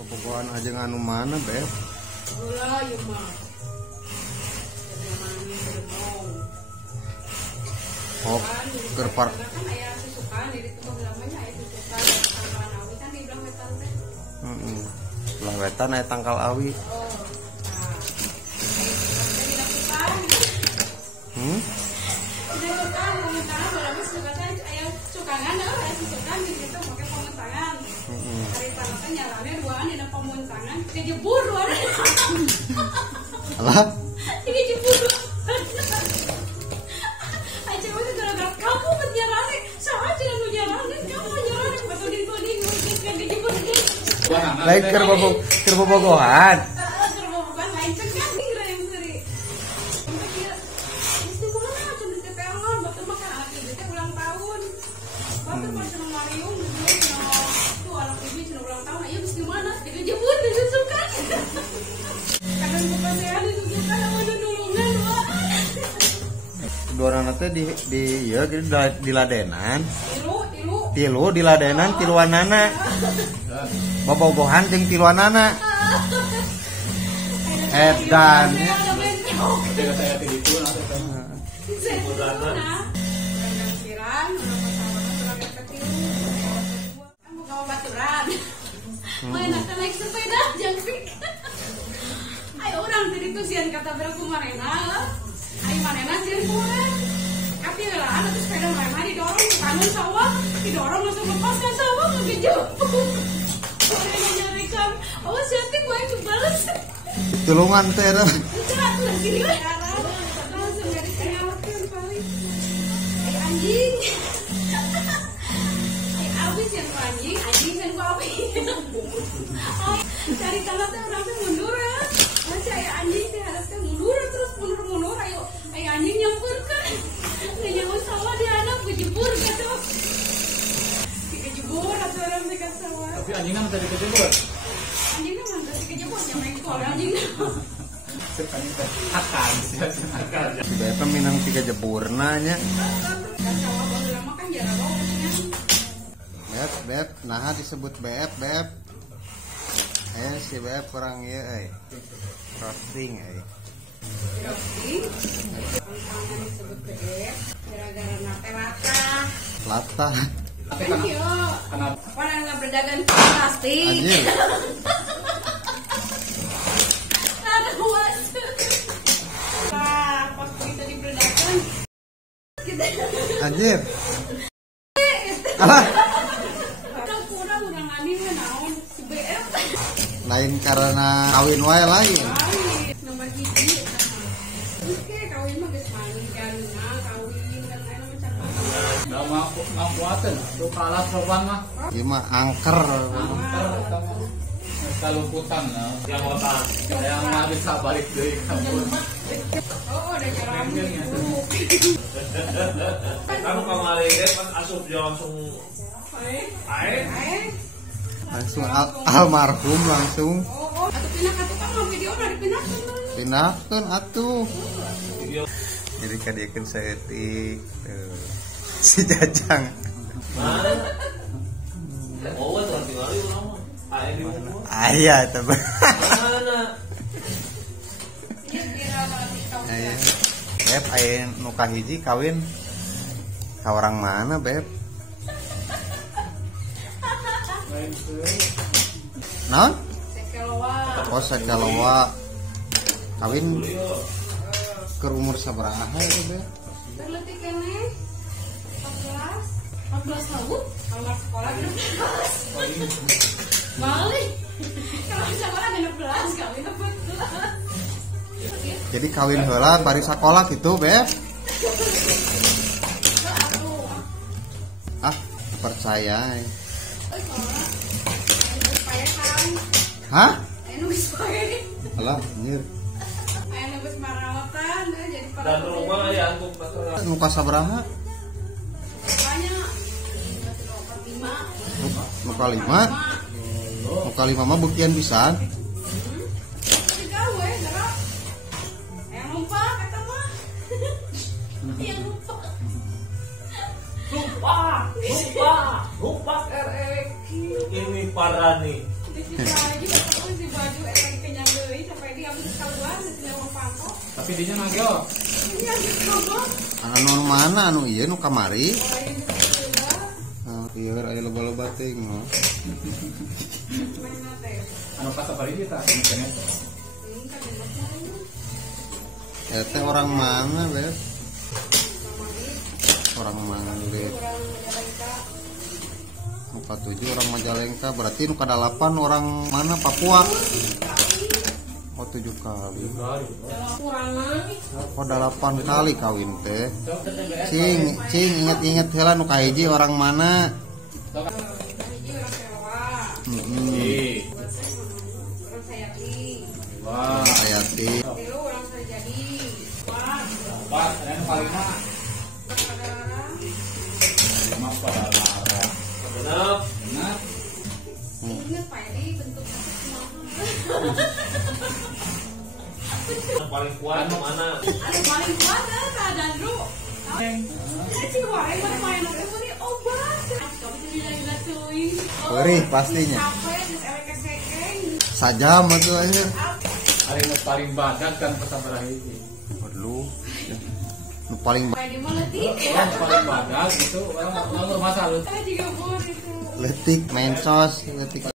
Pebogohan aja nganu mana, Beb? Ulah, ya mah. Oh, kerpar. Kan ayah susukan, jadi itu namanya ayah susukan. Tangkal awi kan dibilang wetan teh. Lah wetan aya tangkal awi. Oh, nah. Ayah dilakukan. Dilakukan pengentangan, walaupun suka saya ayah sukangan, ayah susukan di situ pakai pengentangan. Dari tangan nyalanya duaan di pemuntangan, kejebur duaan. Alah? Kejebur. Aja udah gara-gara kamu menjarane, sama jangan menjarane, kamu menjarane betul di body mungkin kan kejebur. Lain keur bobogohan. Terbobogan lain cekan kira yang seri. Untuk dia mesti mana cuma di TPL batur makan anak ibu teh ulang tahun. Batur pas seneng Marium tuh anak ibu seneng ulang tahun, ayo mesti mana? Dikejebur disusukan. Kadang bukan saya disusukan sama nulungan, Wak. Dua anak teh di ieu diladenan. Tilu. Diladenan tiluanana. Bobogohan jeung tiluanana. Edan. Naik sepeda jangkrik. Ayo orang tadi tuh sian kata berku marena. Ayo marena sian pulang. Tapi lah anak sepeda marena didorong ke kanan sawah, didorong langsung lepaskan sawah ngejauh. Orang nyarikan, awas siati gue yang kebales. Tulungan teh. Enggak, lagi lah. Langsung dari kenyawakan paling. Anjing. Abis yang anjing yang babi. Cari tanah teh orang teh mundur ya. Masih aya anjing teh harusnya mundur terus mundur ayo anjing nyampur kan. Nyampur sawah di anak kejebur gitu. Dikejebur atau orang dekat sawah. Tapi anjingnya tadi kejebur. Anjingnya mana dikejebur yang main sekolah anjingnya. Akan. Beta minang tiga jeburna nya. Dan sawah baru lama kan jarang baunya. Beb, nah disebut Beb. Si Beb kurang ya, roasting, Roasting. Kalau disebut BF, gara-gara nate lata. Thank you. Orang nggak berdagang plastik. Anjir. Ada buat. Pas kita di berdagang, kita. Anjir. Alah. Kurang anime naon si BF. Lain karena kawin wae lain. Nomor hiji. Oke, kawin mah geus main kan, kawin kan lain macam apa. Nggak mampuaten, tuh kalah sopan mah. Ieu mah angker. Kaluputan, yang otak, yang nggak bisa balik dari kampung. Oh, ada cara Kamu kemarin kan asup dia langsung Langsung almarhum langsung. Oh, atau pindah ke tukang mau video udah dipindahkan. Pindahkeun atuh. Jadi kadiekeun saeutik. Si Jajang. oh berarti kali orang mah aya di rumah Aya teh. mana Aya. Beb aya nu kahiji kawin ka orang mana, Beb? Naon? Sekeloa. Oh, sakalowa. Kawin ke umur sabaraha itu, Beb? Terletik kene 14 tahun kalau sekolah 16 balik kalau sekolah 16 kawin 14. Jadi kawin heula bari sakola gitu, Beb? Ah, percaya. Hah? Alah, anjir. geus marawatan jadi para Dan rumah ya aku masalah. Nuka sabaraha? banyak. Nuka 5. Nuka 5 mah beukian pisan. Gawe gerak. Yang lupa kata mah. Yang lupa. Lupa RX. Ini parah nih. Si baju kenyang deui sampai dia habis keluar di lewat pangkok. Tapi dia ngagel. Ini habis ngomong. Anu mana anu ieu nu kamari? Lain Ah, ieu aya loba-loba teh. mana teh. Anu kata bari dia tak ini. Ini kan di mana? Teh orang mana, Beb? Orang mana, Beb? Orang Majalengka. Nuka 7 orang Majalengka, berarti nuka 8 orang mana? Papua. Oh 7 kali. Kurangan. Oh 8 kali kawin teh. Cing inget-inget heula nuka hiji orang mana? Ini orang Jawa. Ih. Orang Sayati. Wah. Ayati. Tilu orang Sarjadi. Wah. Wah, ada paling mah. Ada. Lima pada lara. Benar. Benar. Ingat Pak Edi bentuknya semua. Yang paling kuat mana? Ada paling kuat keadaan dulu. Si wae mah main ini obat. Kamu jadi lila cuy. Perih pastinya. Capek terus elek kesekeng. Sajam atuh aja. Hari nu paling badat kan pesabaraha hiji. Waduh. Nu paling Pak Edi mah letih. Orang paling badat itu orang masalah. Saya juga boleh itu. letik main sos, letik